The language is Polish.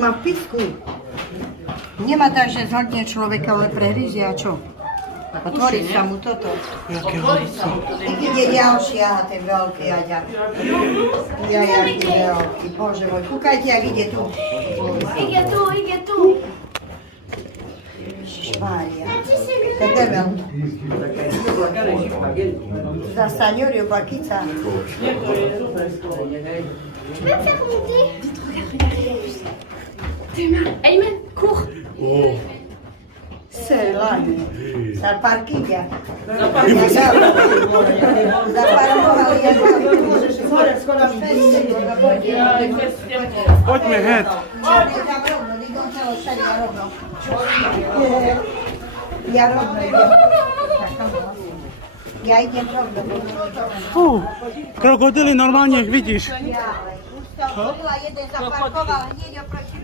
Má v pisku. Nemá tak, že zhodne človeka, ale prehryzie a čo? Otvorí sa mu toto. Ide ďalší, aha, ten veľký, Aďa. Ja, jaký veľký, bože môj. Kúkajte, jak ide tu. Ide tu. Ježišmária. To je veľký. Za Sagnori, Bakica. Tu peux me faire monter? Vite, regarde. Ayman, cours. Oh. Celle-là, ça parquilla. Za Poďme hned. Ja rovno idem. Ja idem rovno. Fú, krokodily normálne ich vidíš. Ja, ale už som jeden zaparkoval hneď oproti